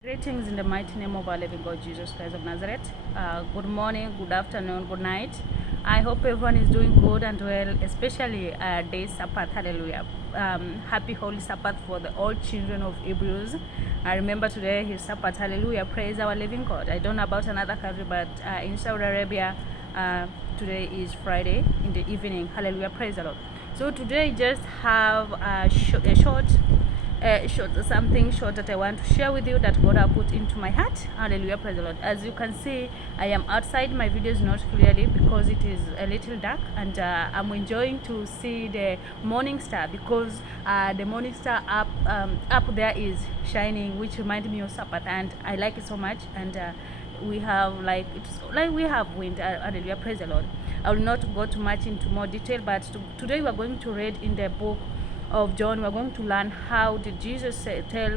Greetings in the mighty name of our living God, Jesus Christ of Nazareth. Good morning, good afternoon, good night. I hope everyone is doing good and well, especially day Sabbath. Hallelujah. Happy Holy Sabbath for all children of Hebrews. I remember today is Sabbath. Hallelujah. Praise our living God. I don't know about another country, but in Saudi Arabia, today is Friday in the evening. Hallelujah. Praise the Lord. So today, just have a short something short that I want to share with you that God has put into my heart. Hallelujah, praise the Lord. As you can see, I am outside. My video is not clearly because it is a little dark, and I'm enjoying to see the morning star because the morning star up there is shining, which reminds me of Sabbath, and I like it so much. And we have we have wind. Hallelujah, praise the Lord. I will not go too much into more detail, but today we are going to read in the book of John. We're going to learn how did Jesus tell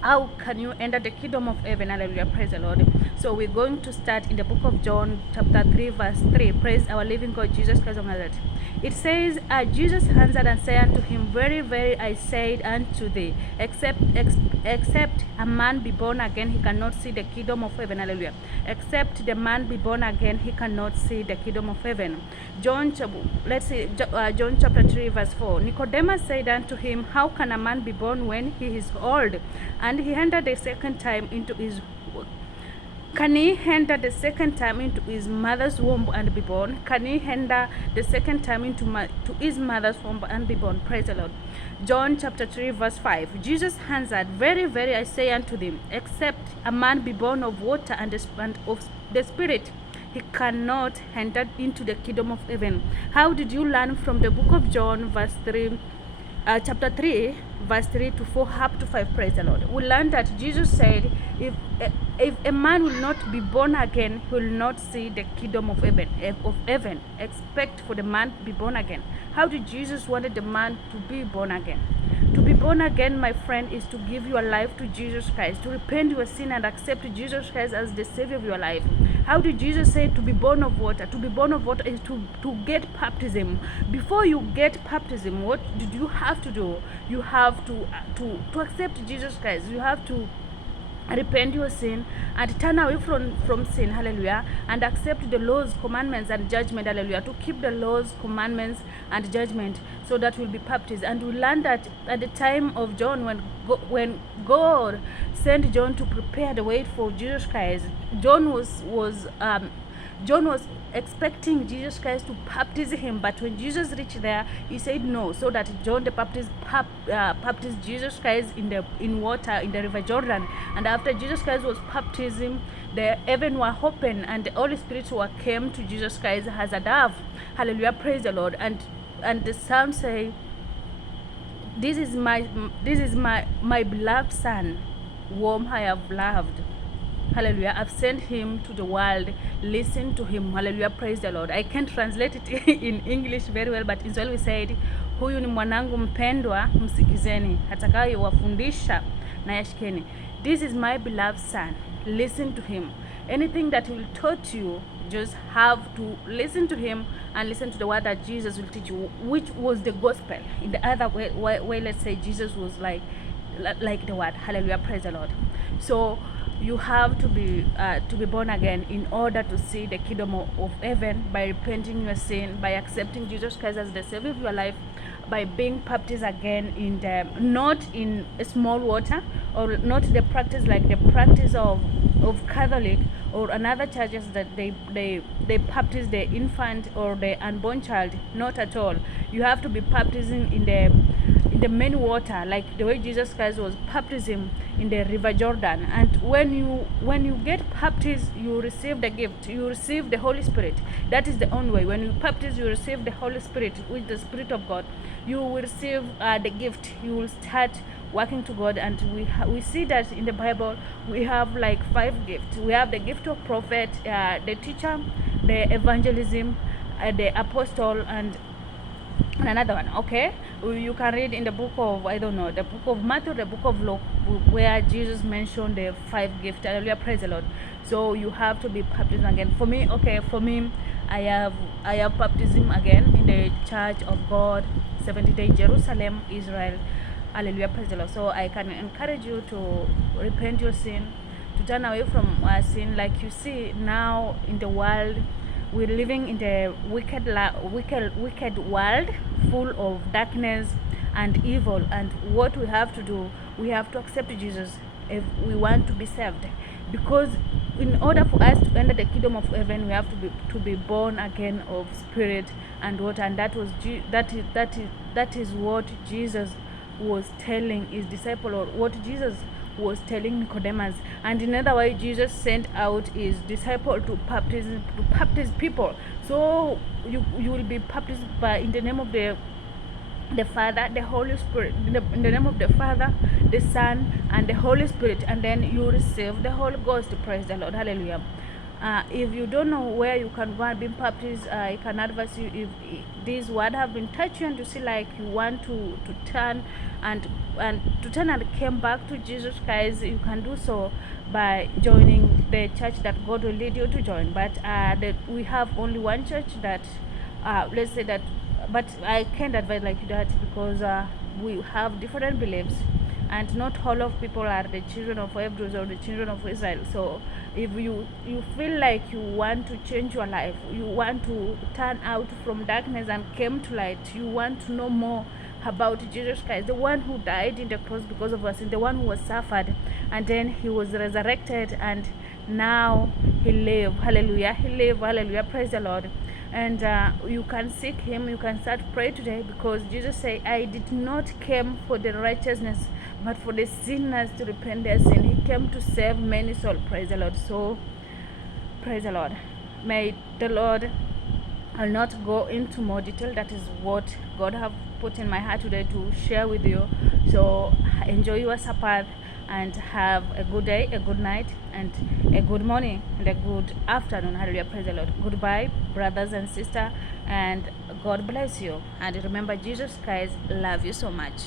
how can you enter the kingdom of heaven. Hallelujah, praise the Lord. So we're going to start in the book of John chapter 3 verse 3. Praise our living God, Jesus Christ of Nazareth. It says, Jesus answered and said unto him, Very, very, I said unto thee, except a man be born again, he cannot see the kingdom of heaven. Hallelujah. Except the man be born again, he cannot see the kingdom of heaven. John chapter 3 verse 4. Nicodemus said unto him, How can a man be born when he is old? And he entered the second time into his Can he enter the second time into his mother's womb and be born? Can he enter the second time into to his mother's womb and be born? Praise the Lord. John chapter 3 verse 5. Jesus answered, Very, very, I say unto thee, except a man be born of water and of the Spirit, he cannot enter into the kingdom of heaven. How did you learn from the book of John verse 3? Chapter 3 verse 3 to 4 up to 5. Praise the Lord. We learned that Jesus said, if a man will not be born again, he will not see the kingdom of heaven. Expect for the man to be born again. How did Jesus wanted the man to be born again? To be born again, my friend, is to give your life to Jesus Christ, to repent your sin and accept Jesus Christ as the Savior of your life. How did Jesus say to be born of water? To be born of water is to get baptism. Before you get baptism, what did you have to do? You have to accept Jesus Christ. You have to repent your sin and turn away from sin, hallelujah, and accept the laws, commandments, and judgment, hallelujah, to keep the laws, commandments, and judgment, so that we'll be baptized. And we learned that at the time of John, when God sent John to prepare the way for Jesus Christ, John was expecting Jesus Christ to baptize him, but when Jesus reached there, he said no, so that John the Baptist baptized Jesus Christ in water in the river Jordan. And after Jesus Christ was baptized, the heaven were open and the Holy Spirit came to Jesus Christ as a dove. Hallelujah, praise the Lord. And the psalm say, this is my beloved son, whom I have loved. Hallelujah. I've sent him to the world. Listen to him. Hallelujah. Praise the Lord. I can't translate it in English very well, but in Swahili we said, huyu ni mwanangu mpendwa, msikizeni. Atakaye wafundisha na yashikeni. This is my beloved son. Listen to him. Anything that he will taught you, just have to listen to him and listen to the word that Jesus will teach you, which was the gospel. In the other way, let's say Jesus was like the word. Hallelujah. Praise the Lord. So you have to be born again in order to see the kingdom of heaven, by repenting your sin, by accepting Jesus Christ as the Savior of your life, by being baptized again in the not in a small water, or not the practice like the practice of Catholic or another churches that they baptize the infant or the unborn child. Not at all. You have to be baptizing in the main water, like the way Jesus Christ was baptizing in the river Jordan. And when you get baptized, you receive the gift, you receive the Holy Spirit. That is the only way. When you baptize, you receive the Holy Spirit, which is the Spirit of God. You will receive the gift. You will start working to God. And we see that in the Bible we have like 5 gifts. We have the gift of prophet, the teacher, the evangelism, the apostle, and another one. Okay, you can read in the book of, I don't know, the book of Matthew, the book of Luke, where Jesus mentioned the 5 gifts. Hallelujah, praise the Lord. So you have to be baptized again. For me, I have baptism again in the Church of God, 70 Day Jerusalem, Israel. Hallelujah, praise the Lord. So I can encourage you to repent your sin, to turn away from sin. Like you see now in the world, we're living in the wicked world, full of darkness and evil. And what we have to do, we have to accept Jesus if we want to be saved, because in order for us to enter the kingdom of heaven, we have to be born again of spirit and water. And that is what Jesus was telling his disciple, or what Jesus was telling Nicodemus. And in other way, Jesus sent out his disciple to baptize people. So you will be baptized by in the name of the Father, the Holy Spirit, in the name of the Father, the Son, and the Holy Spirit, and then you receive the Holy Ghost. Praise the Lord. Hallelujah. If you don't know where you can go and be baptized, I can advise you, if this word have been touched you and you see like you want to turn and came back to Jesus Christ, you can do so by joining the church that God will lead you to join. But we have only one church that let's say that, but I can't advise like that, because we have different beliefs, and not all of people are the children of Hebrews or the children of Israel. So if you feel like you want to change your life, you want to turn out from darkness and come to light, you want to know more about Jesus Christ, the one who died in the cross because of us, and the one who was suffered, and then he was resurrected, and now he live. Hallelujah, he live. Hallelujah, praise the Lord. And you can seek him, you can start pray today, because Jesus said, I did not come for the righteousness, but for the sinners to repent their sin. He came to save many souls. Praise the Lord. So praise the Lord. May the Lord, I'll not go into more detail. That is what God have put in my heart today to share with you. So enjoy your Sabbath and have a good day, a good night, and a good morning, and a good afternoon. Hallelujah, praise the Lord. Goodbye, brothers and sisters, and God bless you. And remember, Jesus Christ loves you so much.